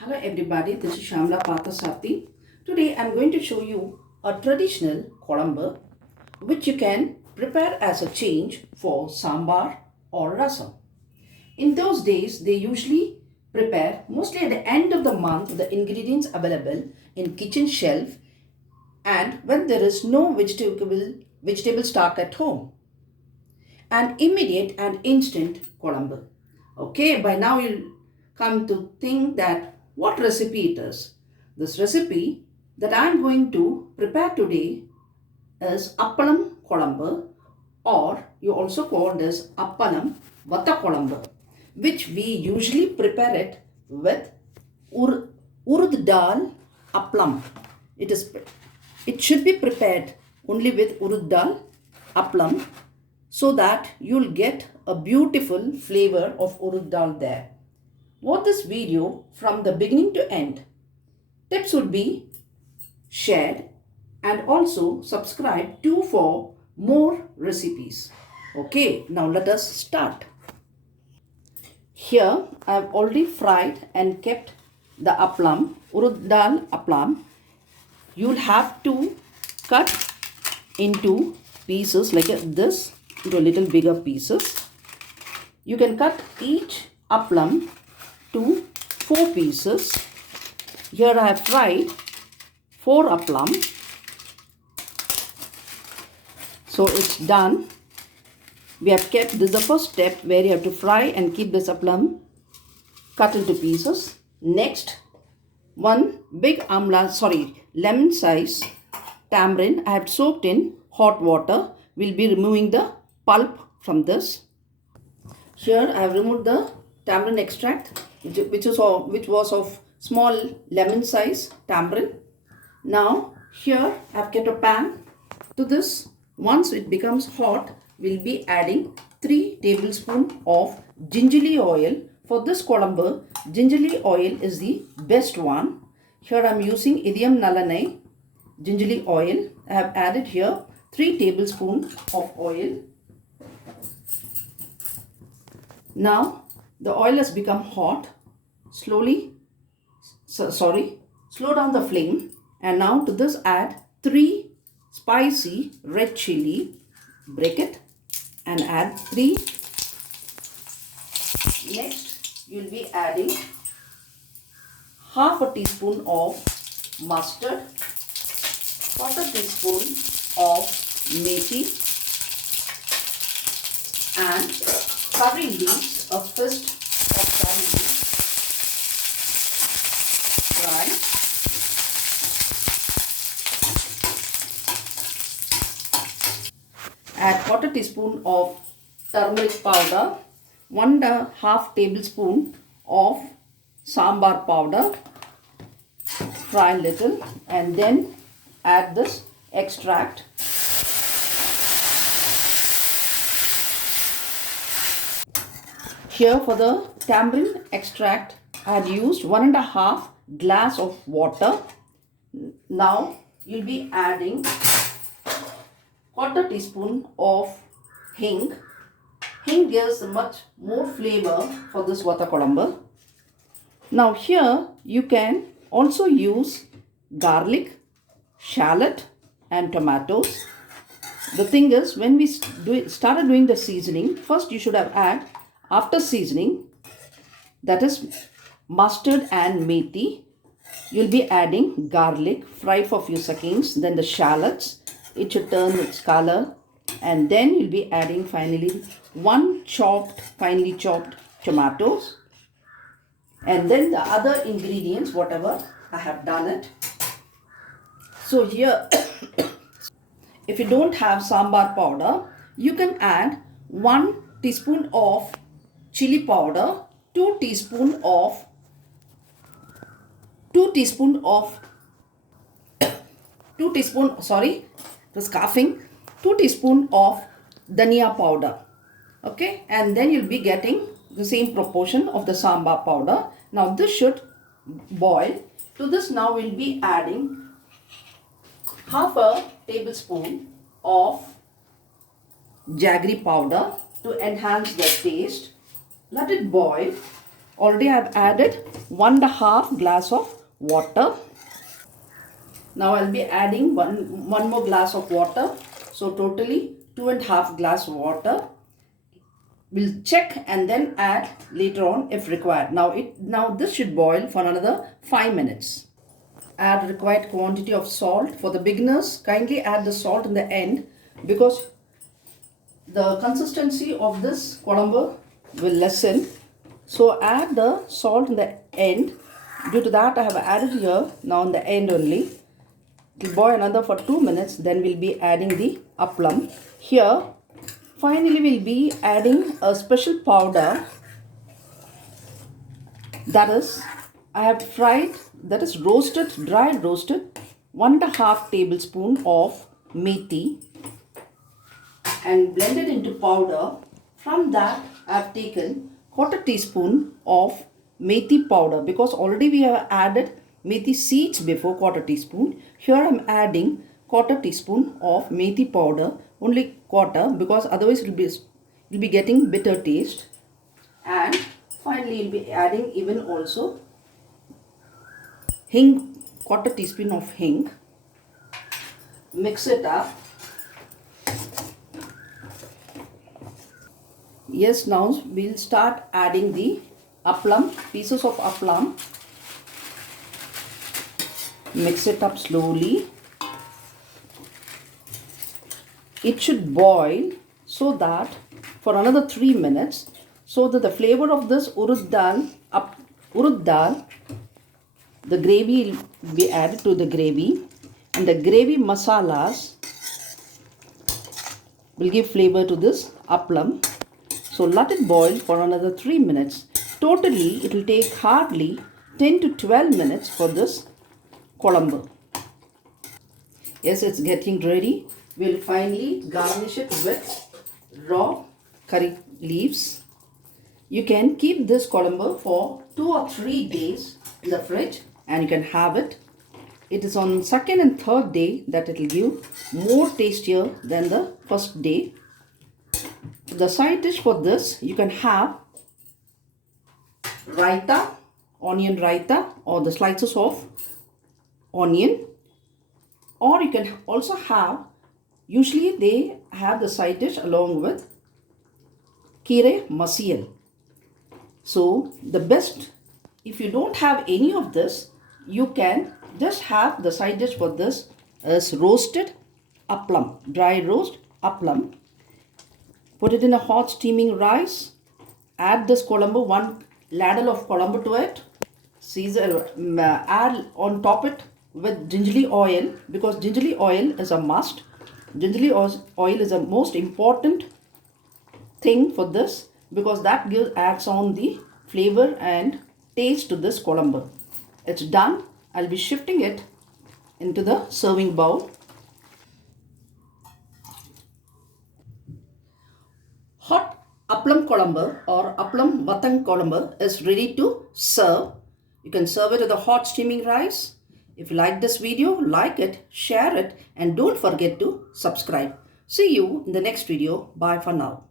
Hello everybody, this is Shamla Pathasarthi. Today I am going to show you a traditional kolambu which you can prepare as a change for Sambhar or rasam. In those days, they usually prepare mostly at the end of the month the ingredients available in kitchen shelf and when there is no vegetable stock at home. An immediate and instant kolambu. Okay, by now you'll come to think that what recipe it is. This recipe that I am going to prepare today is Appalam Kolambu, or you also call this Appalam Vathakolambu, which we usually prepare it with Urad dhal appalam. It should be prepared only with Urad dhal appalam so that you'll get a beautiful flavor of Urad dal there. Watch this video from the beginning to end. Tips would be shared and also subscribe to for more recipes. Okay, now let us start. Here I have already fried and kept the appalam, Urad dal appalam. You'll have to cut into pieces like this, into little bigger pieces. You can cut each appalam to 4 pieces. Here I have fried 4 appalam. So it's done. We have kept this is the first step where you have to fry and keep this appalam cut into pieces. Next, one big lemon size tamarind I have soaked in hot water. We'll be removing the pulp from this. Here I have removed the tamarind extract which was of small lemon size tamarind. Now here I have kept a pan. To this, once it becomes hot, we'll be adding 3 tablespoons of gingerly oil. For this kolambu, gingerly oil is the best one. Here I am using Idiyam Nallanai gingerly oil. I have added here 3 tablespoons of oil. Now the oil has become hot. Slow down the flame, and now to this add 3 spicy red chilli. Break it and add 3. Next you'll be adding half a teaspoon of mustard, quarter teaspoon of methi, and curry leaves, a fist of curry leaves. Fry. Add quarter teaspoon of turmeric powder, 1.5 tablespoon of Sambhar powder. Fry a little and then add this extract. Here for the tamarind extract, I had used 1.5 glass of water. Now you'll be adding quarter teaspoon of Hing. Hing gives much more flavor for this Vathakolambu. Now here you can also use garlic, shallot and tomatoes. The thing is, when we started doing the seasoning, first you should have add, after seasoning, that is mustard and methi, you'll be adding garlic, fry for a few seconds, then the shallots, it should turn its color, and then you'll be adding finally 1 finely chopped tomatoes, and then the other ingredients, whatever I have done it. So here, if you don't have sambar powder, you can add 1 teaspoon of chilli powder, 2 teaspoon of dhania powder. Okay, and then you'll be getting the same proportion of the sambar powder. Now this should boil. To this now we'll be adding half a tablespoon of Jaggery powder to enhance the taste. Let it boil Already I have added 1.5 glass of water. Now I'll be adding one more glass of water. So totally 2.5 glass water. We'll check and then add later on if required. Now this should boil for another 5 minutes. Add required quantity of salt. For the beginners, kindly add the salt in the end because the consistency of this kolambu will lessen. So add the salt in the end. Due to that I have added here now in the end only. It will boil another for 2 minutes. Then we'll be adding the appalam. Here finally we'll be adding a special powder. That is, I have fried, that is roasted, dry roasted 1.5 tablespoon of methi and blended into powder. From that I have taken 1/4 teaspoon of methi powder because already we have added methi seeds before 1/4 teaspoon. Here I am adding 1/4 teaspoon of methi powder, only 1/4 because otherwise it will be getting bitter taste. And finally you'll be adding even also hing, 1/4 teaspoon of hing. Mix it up. Yes, now we'll start adding the appalam, pieces of appalam. Mix it up slowly. It should boil so that for another 3 minutes, so that the flavor of this urad dal, the gravy will be added to the gravy, and the gravy masalas will give flavor to this appalam. So let it boil for another 3 minutes. Totally it will take hardly 10 to 12 minutes for this kolambu. Yes, it's getting ready. We'll finally garnish it with raw curry leaves. You can keep this kolambu for 2 or 3 days in the fridge and you can have it. It is on second and third day that it will give more tastier than the first day. The side dish for this, you can have raita, onion raita, or the slices of onion, or you can also have, usually they have the side dish along with kire masiyal. So the best, if you don't have any of this, you can just have the side dish for this as roasted appalam, dry roast appalam. Put it in a hot steaming rice. Add this kolambu, 1 ladle of kolambu to it. Add on top it with gingerly oil because gingerly oil is a must. Gingerly oil is the most important thing for this because that adds on the flavor and taste to this kolambu. It's done. I'll be shifting it into the serving bowl. Hot appalam kolambu or Appalam Vathakolambu is ready to serve. You can serve it with a hot steaming rice. If you like this video, like it, share it, and don't forget to subscribe. See you in the next video. Bye for now.